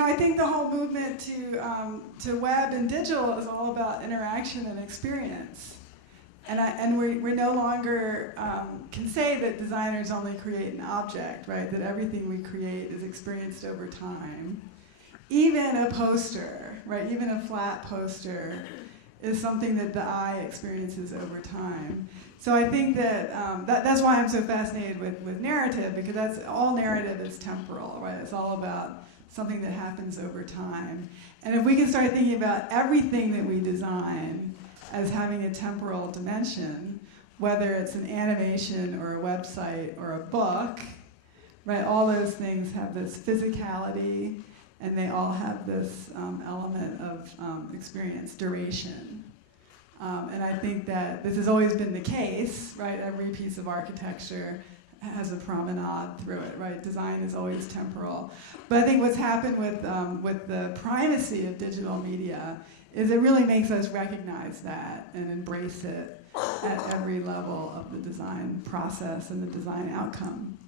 I think the whole movement to web and digital is all about interaction and experience. And we no longer can say that designers only create an object, right? That everything we create is experienced over time. Even a poster, right? Even a flat poster is something that the eye experiences over time. So I think that's why I'm so fascinated with narrative, because all narrative is temporal, right? It's all about something that happens over time. And if we can start thinking about everything that we design as having a temporal dimension, whether it's an animation or a website or a book, right? All those things have this physicality, and they all have this element of experience, duration. And I think that this has always been the case, right? Every piece of architecture has a promenade through it, right? Design is always temporal. But I think what's happened with the primacy of digital media is it really makes us recognize that and embrace it at every level of the design process and the design outcome.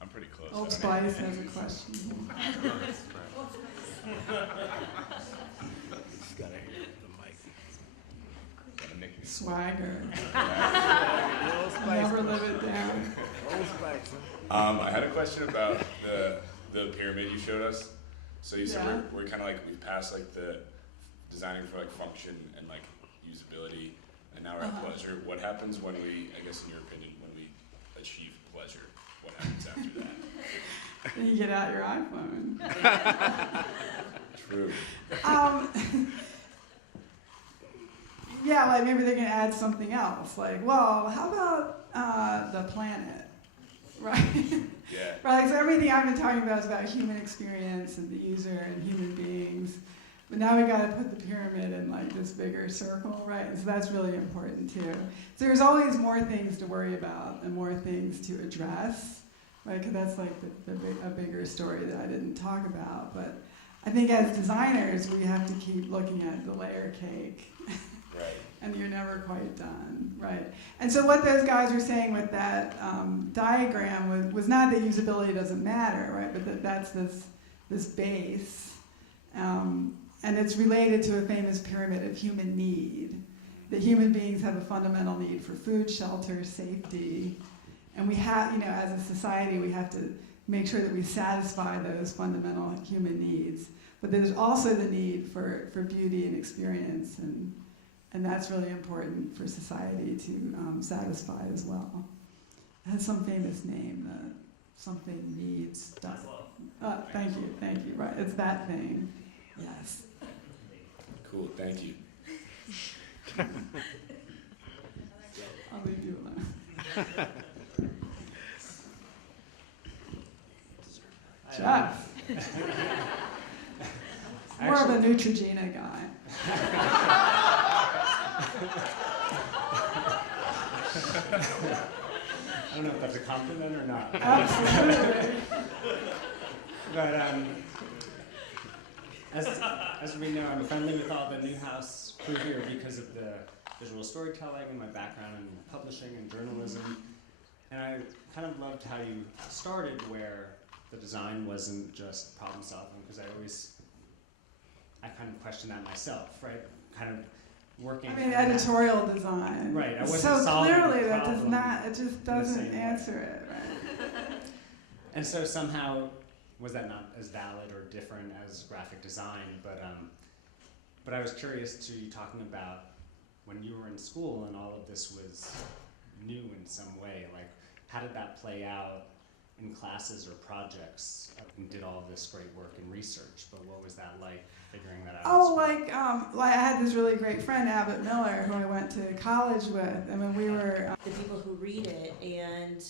I'm pretty close. Old Spice has a question. Gotta hear the mic. Swagger. Never live it down. I had a question about the pyramid you showed us. So you said Yeah. we're kind of we passed the designing for function and usability, and now we're at pleasure. What happens when we, I guess in your opinion, when we achieve pleasure? What happens after that? Then you get out your iPhone. True. Yeah, maybe they're going to add something else. How about the planet? Right? Yeah. Right, so everything I've been talking about is about human experience and the user and human beings. But now we got to put the pyramid in this bigger circle, right? And so that's really important too. So there's always more things to worry about and more things to address, right? Because that's a bigger story that I didn't talk about. But I think as designers, we have to keep looking at the layer cake. Right. And you're never quite done, right? And so what those guys were saying with that diagram was not that usability doesn't matter, right? But that's this base. And it's related to a famous pyramid of human need. That human beings have a fundamental need for food, shelter, safety. And we have, as a society, we have to make sure that we satisfy those fundamental human needs. But there's also the need for beauty and experience, and that's really important for society to satisfy as well. It has some famous name, something needs. Thank you, right, it's that thing, yes. Cool, thank you. I'll leave you alone. Jeff. More of a Neutrogena guy. don't know if that's a compliment or not. Absolutely. But as we know, I'm friendly with all the Newhouse crew here because of the visual storytelling and my background in publishing and journalism. And I kind of loved how you started where the design wasn't just problem solving, because I kind of questioned that myself, right? Kind of working. I mean, editorial design. Right. I wasn't so solving clearly the that does problem not. It just doesn't way. answer it, right? And so somehow, was that not as valid or different as graphic design? But I was curious to you talking about when you were in school and all of this was new in some way. Like, how did that play out in classes or projects? And did all this great work in research, but what was that like figuring that out? Oh, like I had this really great friend, Abbott Miller, who I went to college with, and when we were the people who read it and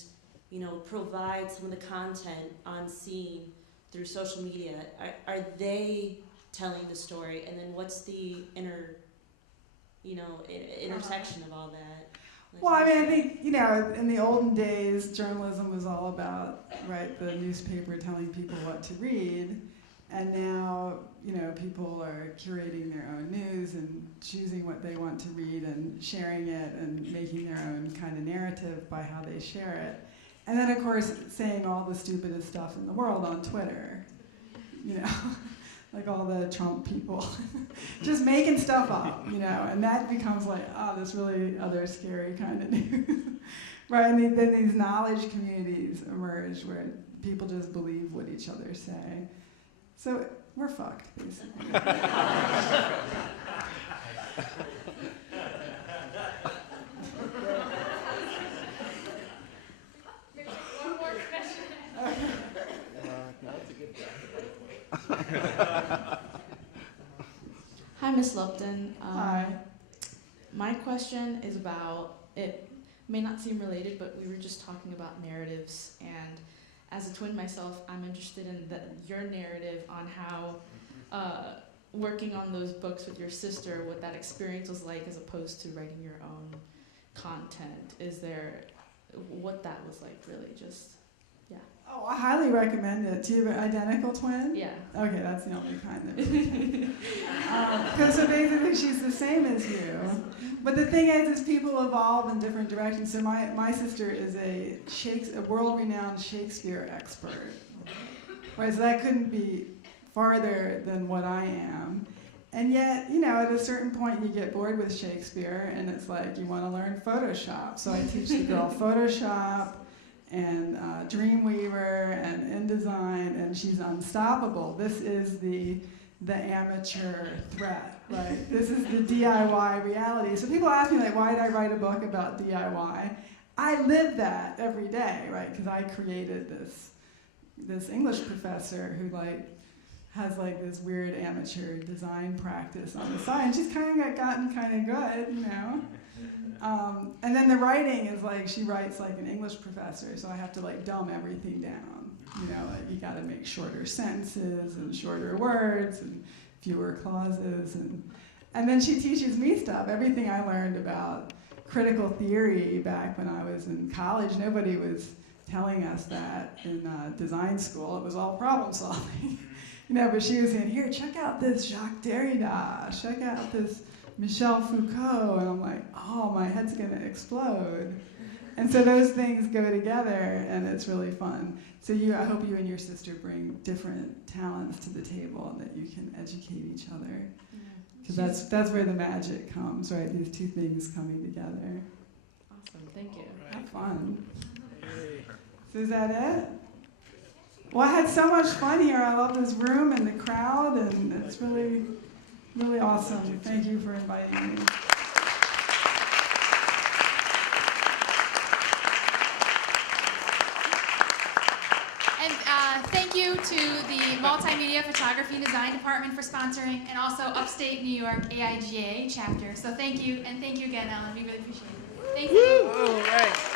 provide some of the content on scene through social media, are they telling the story, and then what's the intersection of all that? Well, I mean, I think, in the olden days, journalism was all about, right, the newspaper telling people what to read. And now, people are curating their own news and choosing what they want to read and sharing it and making their own kind of narrative by how they share it. And then, of course, saying all the stupidest stuff in the world on Twitter, like all the Trump people, just making stuff up, and that becomes like, this really other scary kind of news, right? And then these knowledge communities emerge where people just believe what each other say. So we're fucked, basically. One more question. That's a good Hi, Miss Lupton. Hi. My question is about, it may not seem related, but we were just talking about narratives, and as a twin myself, I'm interested in your narrative on how working on those books with your sister, what that experience was like as opposed to writing your own content. What that was like, really, just, yeah. Oh, I highly recommend it. Do you have an identical twin? Yeah. Okay, that's the only kind that because so basically she's the same as you. But the thing is people evolve in different directions. So my sister is a world-renowned Shakespeare expert. Right, so that couldn't be farther than what I am. And yet, at a certain point you get bored with Shakespeare and it's like you want to learn Photoshop. So I teach the girl Photoshop and Dreamweaver and InDesign, and she's unstoppable. This is the amateur threat, right? This is the DIY reality. So people ask me, like, why did I write a book about DIY? I live that every day, right? Because I created this English professor who has this weird amateur design practice on the side, and she's kind of gotten kind of good, And then the writing is she writes like an English professor, so I have to dumb everything down. You got to make shorter sentences and shorter words and fewer clauses, and then she teaches me stuff. Everything I learned about critical theory back when I was in college, nobody was telling us that in design school. It was all problem solving. But she was saying, here, check out this Jacques Derrida, check out this Michel Foucault, and I'm like, oh, my head's gonna explode. And so those things go together, and it's really fun. So I hope you and your sister bring different talents to the table, and that you can educate each other. Because that's where the magic comes, right? These two things coming together. Awesome, thank you. Have fun. So is that it? Well, I had so much fun here. I love this room and the crowd, and it's really, really awesome. Thank you for inviting me. And thank you to the Multimedia Photography and Design Department for sponsoring, and also Upstate New York AIGA chapter. So thank you, and thank you again, Ellen. We really appreciate it. Thank you. All right.